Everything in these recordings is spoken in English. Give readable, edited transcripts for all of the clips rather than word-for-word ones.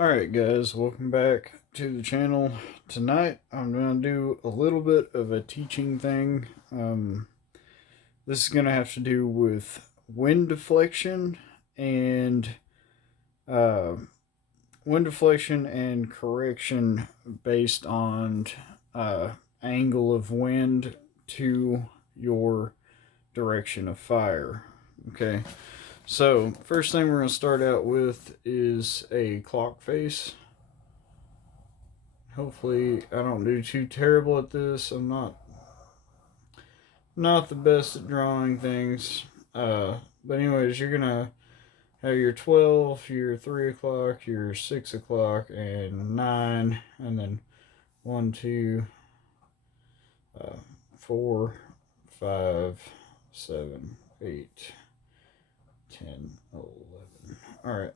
Alright guys, welcome back to the channel. Tonight I'm going to do a little bit of a teaching thing. This is going to have to do with wind deflection and uh, correction based on angle of wind to your direction of fire. Okay. So, first thing we're going to start out with is a clock face. Hopefully, I don't do too terrible at this. I'm not the best at drawing things. But anyways, you're going to have your 12, your 3 o'clock, your 6 o'clock, and 9, and then 1, 2, 4, 5, 7, 8, 10, 11. Alright.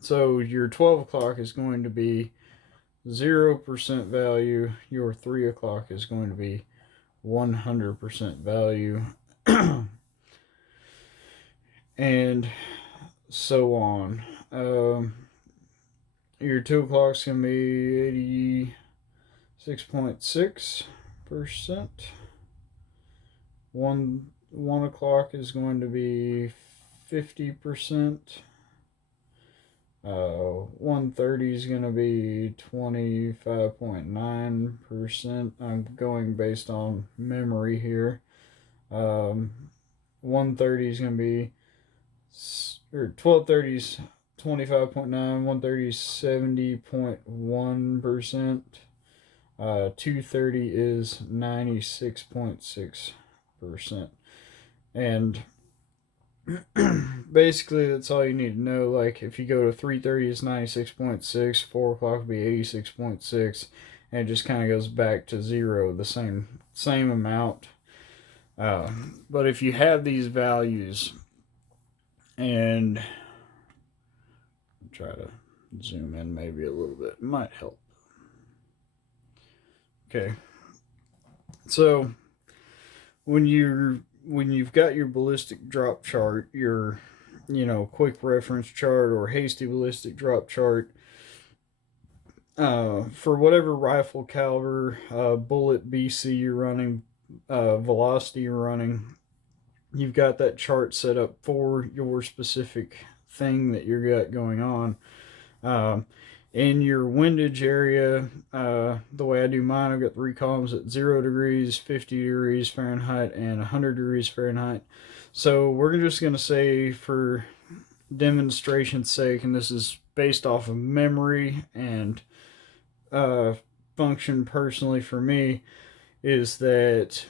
So your 12 o'clock is going to be 0% value. Your 3 o'clock is going to be 100% value. And so on. Your 2 o'clock is going to be 86.6%. 1 o'clock is going to be 50%. 1:30 is going to be 25.9%. I'm going based on memory here. 1:30 is going to be, or 12:30 is 25.9, 1:30 is 70.1%. 2:30 is 96.6%. And basically that's all you need to know. Like if you go to 3:30 it's 96.6, 4 o'clock will be 86.6, and it just kind of goes back to zero, the same amount. But if you have these values, and try to zoom in maybe a little bit, it might help. Okay, so when you've got your ballistic drop chart, your quick reference chart or hasty ballistic drop chart, for whatever rifle caliber, bullet BC you're running, velocity you're running, you've got that chart set up for your specific thing that you've got going on. In your windage area, the way I do mine, I've got 3 columns at 0 degrees, 50 degrees Fahrenheit, and 100 degrees Fahrenheit. So we're just going to say, for demonstration's sake, and this is based off of memory and function personally for me, is that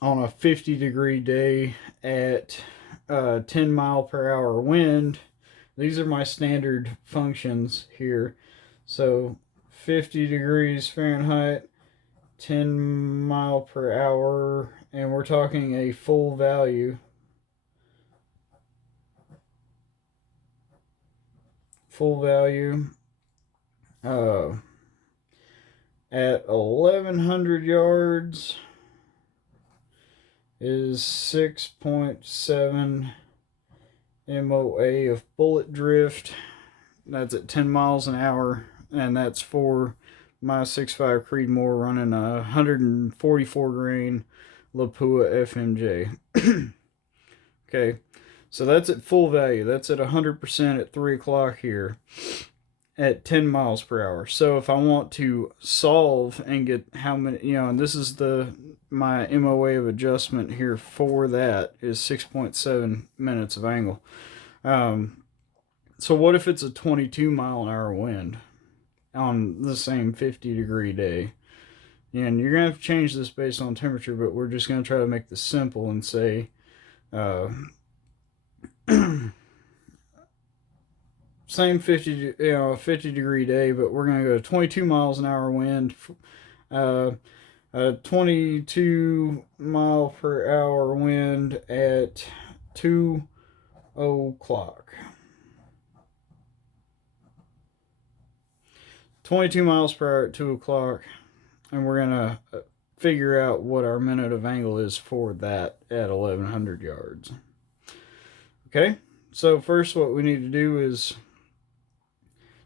on a 50 degree day at 10 mile per hour wind, these are my standard functions here. So 50 degrees Fahrenheit, 10 mile per hour, and we're talking a full value. Full value at 1100 yards is 6.7 MOA of bullet drift. That's at 10 miles an hour, and that's for my 6.5 Creedmoor running a 144 grain Lapua FMJ. Okay, so that's at full value. That's at 100% at 3 o'clock here at 10 miles per hour. So if I want to solve and get how many, and this is my MOA of adjustment here for that is 6.7 minutes of angle. So what if it's a 22 mile an hour wind on the same 50 degree day? And you're going to have to change this based on temperature, but we're just going to try to make this simple and say, same 50 degree day, but we're going to go 22 miles an hour wind, 22 mile per hour wind at 2 o'clock. 22 miles per hour at 2 o'clock, and we're going to figure out what our minute of angle is for that at 1100 yards. Okay, so first what we need to do is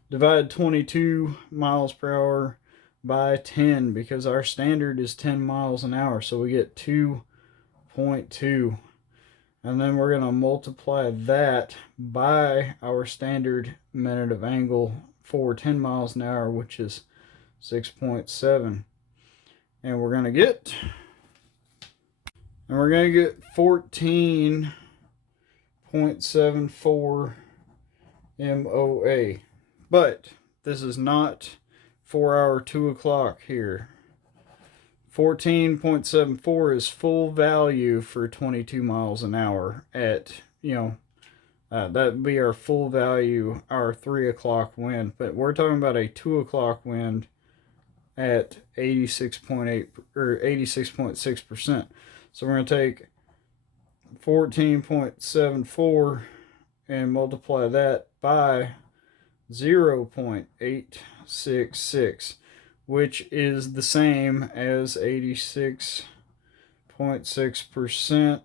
divide 22 miles per hour by 10, because our standard is 10 miles an hour, so we get 2.2. And then we're going to multiply that by our standard minute of angle for 10 miles an hour, which is 6.7. And we're going to get 14.74 MOA. But this is not 4 hour 2 o'clock here. 14.74 is full value for 22 miles an hour at, that would be our full value, our 3 o'clock wind. But we're talking about a 2 o'clock wind at 86.8 or 86.6%. So we're going to take 14.74 and multiply that by 0.866, which is the same as 86.6%,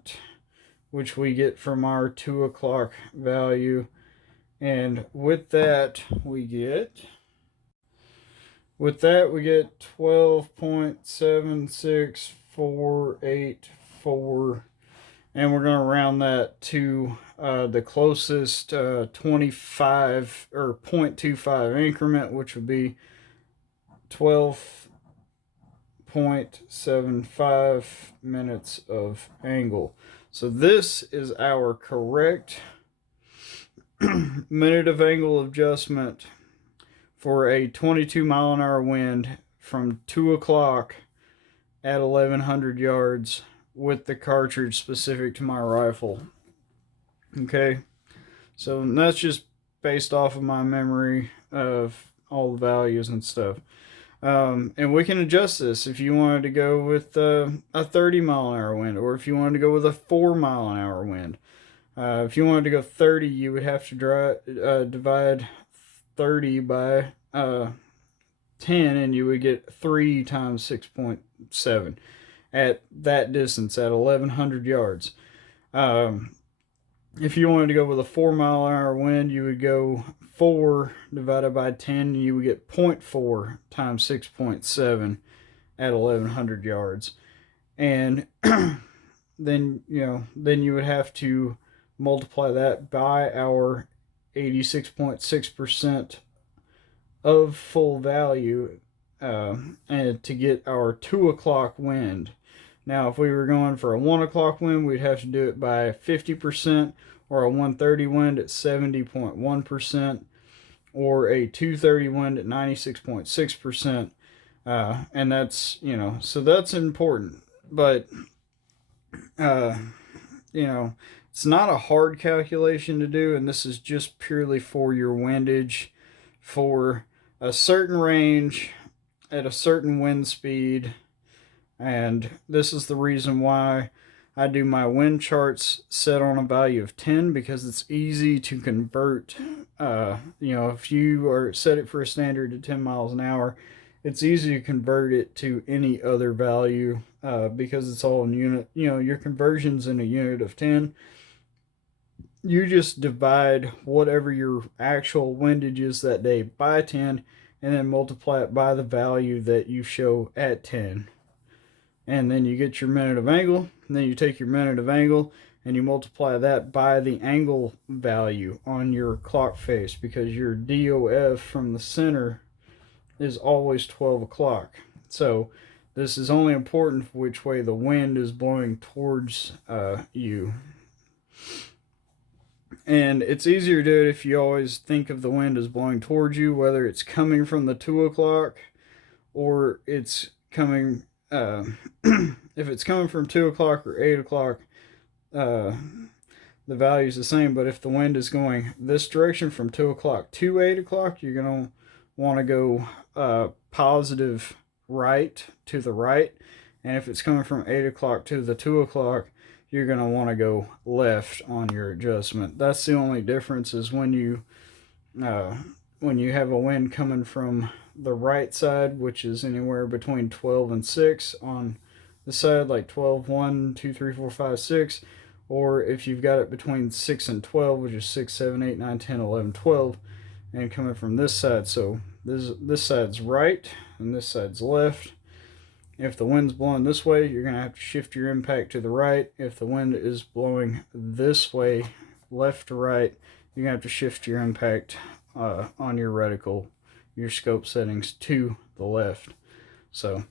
which we get from our 2 o'clock value. And with that we get 12.76484, and we're going to round that to the closest 25 or 0.25 increment, which would be 12.75 minutes of angle. So this is our correct minute of angle adjustment for a 22 mile an hour wind from 2 o'clock at 1100 yards with the cartridge specific to my rifle. Okay, so that's just based off of my memory of all the values and stuff. And we can adjust this if you wanted to go with a 30 mile an hour wind, or if you wanted to go with a 4 mile an hour wind. If you wanted to go 30, you would have to divide 30 by 10, and you would get 3 times 6.7 at that distance, at 1100 yards. If you wanted to go with a 4 mile an hour wind, you would go 4 divided by 10, and you would get 0.4 times 6.7 at 1100 yards. And then you would have to multiply that by our 86.6% of full value, and to get our 2 o'clock wind. Now, if we were going for a 1 o'clock wind, we'd have to do it by 50%, or a 130 wind at 70.1%, or a 230 wind at 96.6%. And that's, so that's important. But, it's not a hard calculation to do, and this is just purely for your windage for a certain range at a certain wind speed. And this is the reason why I do my wind charts set on a value of 10, because it's easy to convert. If you are set it for a standard to 10 miles an hour, it's easy to convert it to any other value, because it's all in unit. Your conversion's in a unit of 10. You just divide whatever your actual windage is that day by 10, and then multiply it by the value that you show at 10. And then you get your minute of angle, and then you take your minute of angle and you multiply that by the angle value on your clock face, because your DOF from the center is always 12 o'clock. So this is only important for which way the wind is blowing towards you. And it's easier to do it if you always think of the wind as blowing towards you, whether it's coming from the 2 o'clock or it's coming, if it's coming from 2 o'clock or 8 o'clock, the value is the same. But if the wind is going this direction from 2 o'clock to 8 o'clock, you're going to want to go positive right to the right. And if it's coming from 8 o'clock to the 2 o'clock, you're going to want to go left on your adjustment. That's the only difference, is when you have a wind coming from the right side, which is anywhere between 12 and 6 on the side, like 12, 1, 2, 3, 4, 5, 6, or if you've got it between 6 and 12, which is 6, 7, 8, 9, 10, 11, 12, and coming from this side. So this side's right and this side's left. If the wind's blowing this way, you're going to have to shift your impact to the right. If the wind is blowing this way, left to right, you're going to have to shift your impact on your reticle, your scope settings, to the left. So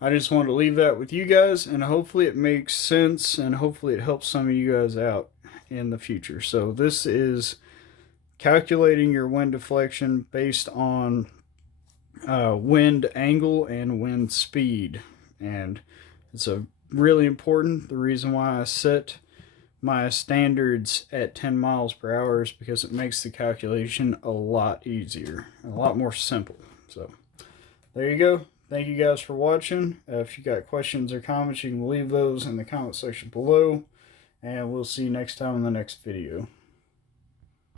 I just wanted to leave that with you guys, and hopefully it makes sense, and hopefully it helps some of you guys out in the future. So this is calculating your wind deflection based on wind angle and wind speed, and it's a really important. The reason why I set my standards at 10 miles per hour is because it makes the calculation a lot easier, a lot more simple. So there you go. Thank you guys for watching. If you got questions or comments, you can leave those in the comment section below, and we'll see you next time in the next video.